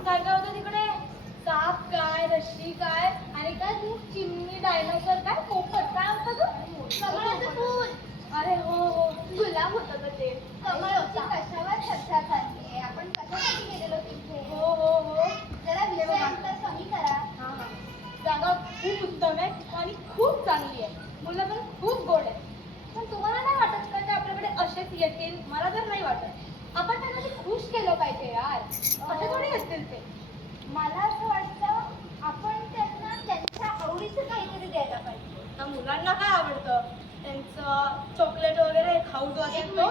काय काय होतं तिकडे? साप काय, रश्मी काय आणि काय तू चिमणी, डायनोसर काय, पोपट काय होतं तू? कमळाचं फूल. अरे हो हो, गुलाब होतं का ते? कमळ होता. कशावर चर्चा चाललीये? आपण कशासाठी गेलेलो तिथे? हो हो हो. जरा विषयांतर कमी करा. हा हा. जागा खूप उत्तम आहे आणि खूप चांगली आहे. मुलं पण खूप गोड आहे. पण तुम्हाला नाही वाटत का ते आपल्याकडे असेच येतील? मला तर नाही वाटत. आपण त्यांना ते खुश केलं पाहिजे यार. असे थोडी असतील ते. मला असं वाटतं आपण त्यांना त्यांच्या आवडीचं काहीतरी द्यायला पाहिजे. आता मुलांना काय आवडतं? त्यांचं चॉकलेट वगैरे खाऊ जो असतो.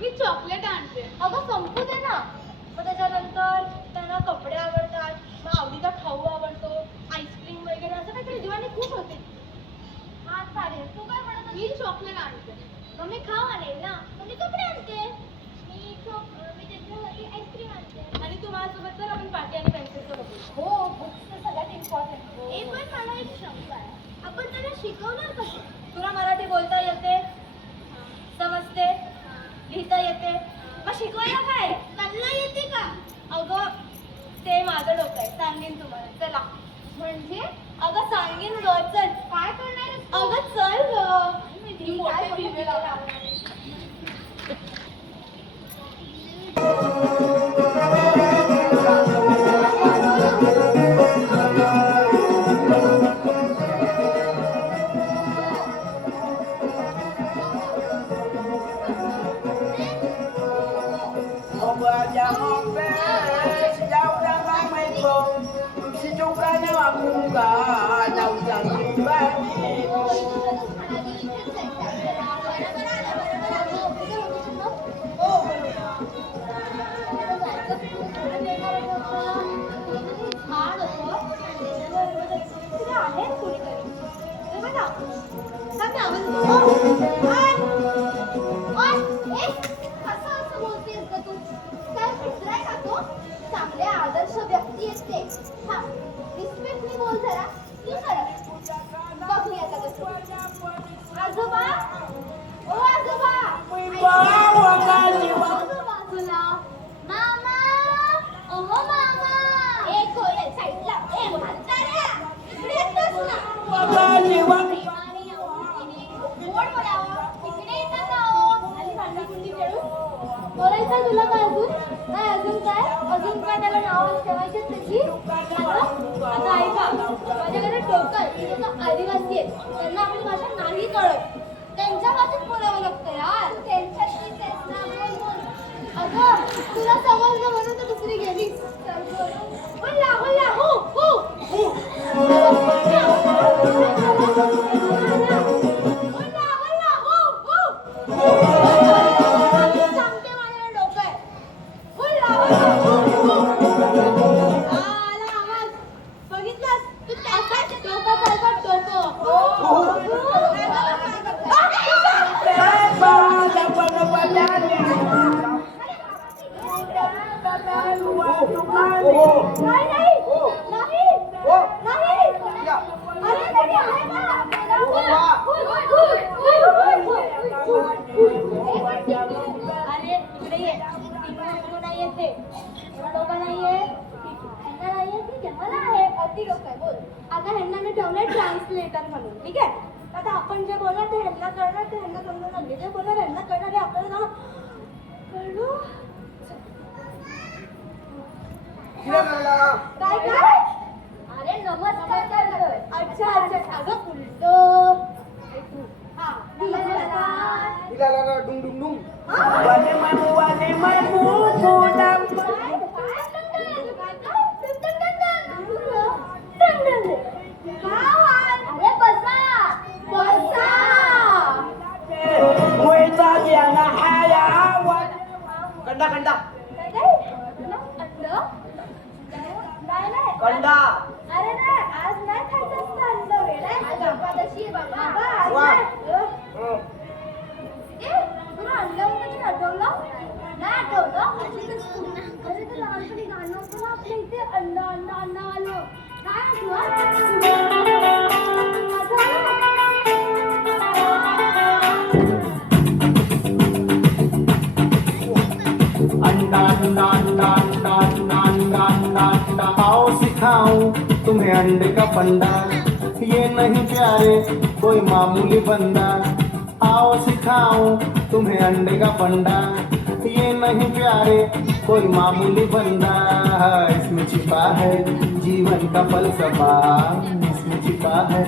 मी चॉकलेट आणते. अगं संपू दे ना. मग त्याच्यानंतर त्यांना कपडे आवडतात, मग आवडीचा खाऊ आवडतो, आईस्क्रीम वगैरे असं काहीतरी दिवाळी खूप होते. हा चालेल. तू काय म्हणत होती? मी चॉकलेट आणते. मग मी खाऊ आणेल ना. मग मी कपडे आणते. मी त्यांच्यासाठी आईस्क्रीम आणते. आणि तू माझ्यासोबत तर आपण पार्टी आणि पेन्सिलचं बघू. हो, बुक्स तर सगळ्यात इम्पॉर्टंट. पण मला एक शंका आहे. आपण त्यांना शिकवणार कसं? तुला मराठी बोलता येते, समजते, लिहिता येते, मग शिकवायला काय? त्यांना येते का? अगं ते माझं डोकं आहे, सांगेन तुम्हाला. चला. म्हणजे अगं सांगेन ग, चल. काय करणार आहेस तू? अगं चल ग. मी काय दिवे लावणार. आदर्श व्यक्ती असते. हा, रिस्पेक्टली बोल जरा. तू सरळ बघ मी आता कसं. आजोबा, ओ आजोबा, बाजूला. मामा, ओहो मामा. ए कोयल साईडला. ए म्हाताऱ्या, इकडे येतोस ना. गोड बोलावं. इकडे येतात ना ओ. आणि भांडी खेळू. बोलायचं तुला काय अजून? काय अजून काय? अजून काय त्याला नाव ठेवायची त्याची? आता ऐका, माझ्याकडे लोकल आदिवासी आहेत. त्यांना आपली भाषा नाही कळत. त्यांच्या भाषेत बोलावं लागतं यार. त्यांच्याशी त्यांना बोल. अगं तुला समजलं म्हणून तर दुसरी गेली. बोला बोला हो हो. ट्रान्सलेटर म्हणून. ठीक आहे. आता आपण जे बोलणार ते ह्यांना कळणार, ते ह्यांना समजून लागले. जे बोलणार ह्यांना कळणार, हे आपल्याला कळलं. काय काय? अरे नमस्कार करतोय. अच्छा अच्छा. अगं उलट. हा नमस्कार. डुंग डुंग डुंग. कंडा कंडा कंडा. अरे नाही, आज नाही खायचं असतं अंड. आज एकादशी आहे बाबा. वा. तुला अंड वगैरे आठवलं? नाही आठवलं? अरे ते लहानपणी गाणं होतं ना आपल्या इथे, अंड अंड अंड आलं. काय अंडा अंडा अंडा अंडा अंडा अंडा अंडा अंडे का फंडा, ये नहीं प्यारे कोई मामूली बंदा। आओ सिखाऊं तुम्हें अंडे का फंडा, ये नहीं प्यारे कोई मामूली बंदा। इसमें छिपा है जीवन का फलसफा, इसमें छिपा है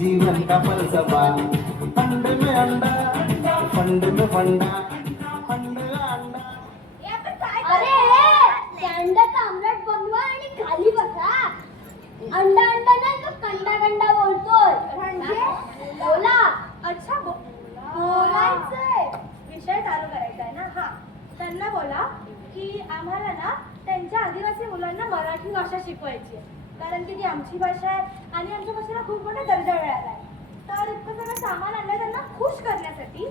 जीवन का फलसफा। अंडे में अंडा, फंडे में फंडा, अंडे में अंडा। अरे ते अंड्याचा आमलेट बनवा आणि खाली बसा. अंडा अंडा नाही तो कंडा कंडा बोलतोय. म्हणजे बोला. अच्छा बोलायचंय. विषय चालू करायचा आहे ना. हा, त्यांना बोला की आम्हाला ना त्यांच्या आदिवासी मुलांना मराठी भाषा शिकवायची आहे, कारण की ती आमची भाषा आहे आणि आमच्या भाषेला खूप मोठा दर्जा मिळाला आहे. तर इतकं सगळं सामान आणलं त्यांना खुश करण्यासाठी.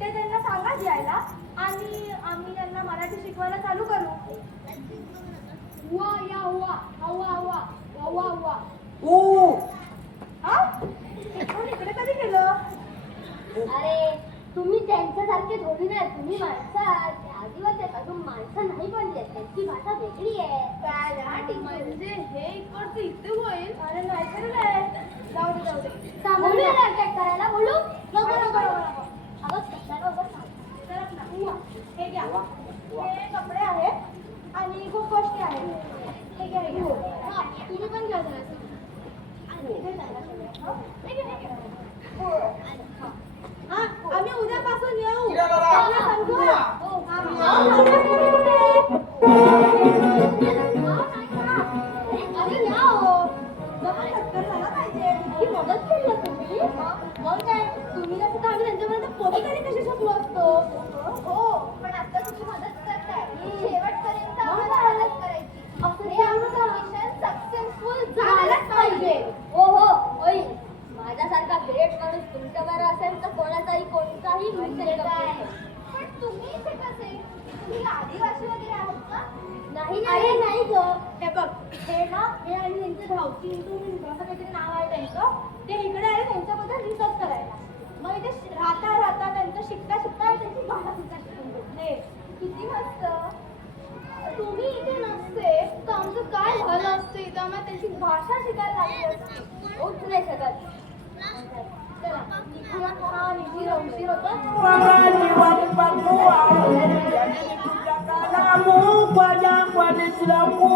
ते त्यांना सांगा द्यायला आणि आम्ही त्यांना मराठी शिकवायला चालू करू. वा या वा हवा वा वा वा. हा, इकडून इकडे कधी गेलं? अरे तुम्ही त्यांच्यासारखे थोडी नाही. तुम्ही माणसं आहात. ते आदिवासी आहेत. अजून माणसं नाही बनली आहेत. त्यांची भाषा वेगळी आहे. म्हणजे हे इकडचं इथे होईल. अरे नाही तर काय, जाऊ दे जाऊ दे. सामान अटॅक करायला बोलू नको नको नको नको. अगं कशाला उगाच सरक ना. हे घ्या, हे कपडे आहेत आणि खूप गोष्टी आहेत. हे घ्या, हे घ्या. हा, तुम्ही पण घ्या जरा. इथे जायला सगळं. हं? हे घ्या, हे घ्या. हा, आम्ही उद्यापासून येऊ. त्यांना सांगू. हो, आम्ही अरे या हो. जरा चक्कर झाला पाहिजे. ही मदत केली आहे तुम्ही. मग काय, तुम्ही नसतं तर आम्ही त्यांच्यापर्यंत पोहोचत तरी कशी शकलो असतो. हो पण आता तुम्ही मदत करताय. शेवटपर्यंत मग आम्हाला काय? मदत करायची. असं हे ते आमचं मिशन सक्सेसफुल झालंच पाहिजे. हो हो होईल. माझ्यासारखा ग्रेट माणूस तुमच्यावर असेल तर कोणताही मिशन काय. पण तुम्ही इथे कसे? तुम्ही आदिवासी वगैरे आहात का? नाही अरे नाही ग. हे बघ, हे ना, हे आणि त्यांचे धावती तुम्ही असं काहीतरी नाव आहे त्यांचं. ते इकडे आले त्यांच्याबद्दल रिसर्च करायला. मग इथे राहता राहता त्यांचं शिकता शिकता त्यांची भाषा सुद्धा शिकून घेतले. किती मस्त. तुम्ही इथे नसते तर आमचं काय झालं असतं. इथं आम्हाला त्यांची भाषा शिकायला लागली असती. होत नाही शकत. चला निघूया. हा निघूया. उशीर होतो. Kamu pada pada selaku